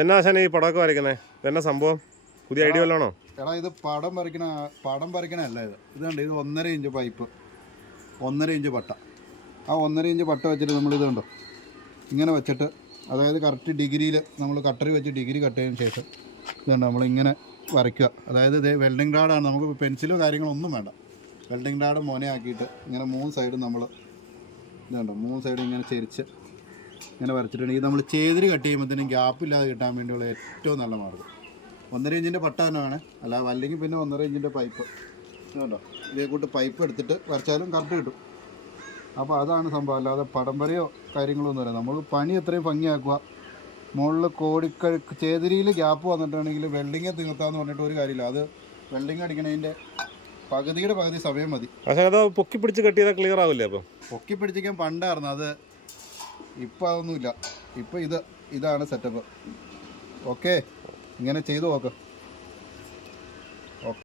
എന്നാ ആശാനെ ഈ പടമൊക്കെ വരയ്ക്കുന്നത്? ഇതെന്നാ സംഭവം? പുതിയ ഐഡിയ വല്ലതാണോ? എടാ ഇത് പടം വരയ്ക്കണല്ല ഇത് കണ്ട് ഇത് 1.5 ഇഞ്ച് പൈപ്പ്, 1.5 ഇഞ്ച് പട്ട. ആ 1.5 ഇഞ്ച് പട്ട വെച്ചിട്ട് നമ്മളിത് കണ്ടോ ഇങ്ങനെ വെച്ചിട്ട്, അതായത് കറക്റ്റ് ഡിഗ്രിയിൽ നമ്മൾ കട്ടറി വെച്ച് ഡിഗ്രി കട്ട് ചെയ്തതിന് ശേഷം ഇതുണ്ട് നമ്മളിങ്ങനെ വരയ്ക്കുക. അതായത് ഇത് വെൽഡിങ് റാഡാണ്, നമുക്ക് പെൻസിലോ കാര്യങ്ങളൊന്നും വേണ്ട. വെൽഡിങ് റാഡ് മോനയാക്കിയിട്ട് ഇങ്ങനെ 3 സൈഡും നമ്മൾ ഇതുണ്ടോ 3 സൈഡും ഇങ്ങനെ ചെരിച്ച് ഇങ്ങനെ വരച്ചിട്ടുണ്ടെങ്കിൽ നമ്മൾ ചേതിരി കട്ട് ചെയ്യുമ്പോഴത്തേനും ഗ്യാപ്പില്ലാതെ കിട്ടാൻ വേണ്ടിയുള്ള ഏറ്റവും നല്ല മാർഗ്ഗം 1.5 ഇഞ്ചിൻ്റെ പട്ട തന്നെയാണ്. അല്ല അല്ലെങ്കിൽ പിന്നെ 1.5 ഇഞ്ചിൻ്റെ പൈപ്പ് ഇതുണ്ടോ ഇതേ കൂട്ട് പൈപ്പ് എടുത്തിട്ട് വരച്ചാലും കറക്റ്റ് കിട്ടും. അപ്പോൾ അതാണ് സംഭവം, അല്ലാതെ പടം വരയോ കാര്യങ്ങളൊന്നുമില്ല. നമ്മൾ പണി എത്രയും ഭംഗിയാക്കുക. മുകളിൽ ചേതിരിയിൽ ഗ്യാപ്പ് വന്നിട്ടുണ്ടെങ്കിൽ വെൽഡിങ് തീർത്താന്ന് പറഞ്ഞിട്ട് ഒരു കാര്യമില്ല. അത് വെൽഡിങ് അടിക്കണതിൻ്റെ പകുതിയുടെ പകുതി സമയം മതി. പക്ഷേ അത് പൊക്കി പിടിച്ച് കട്ട് ചെയ്താൽ ക്ലിയർ ആവില്ലേ? അപ്പം പൊക്കി പിടിച്ചിരിക്കാൻ പണ്ടായിരുന്നു അത്, ഇപ്പം അതൊന്നുമില്ല. ഇപ്പം ഇതാണ് സെറ്റപ്പ്. ഓക്കെ, ഇങ്ങനെ ചെയ്തു നോക്ക്. ഓക്കെ.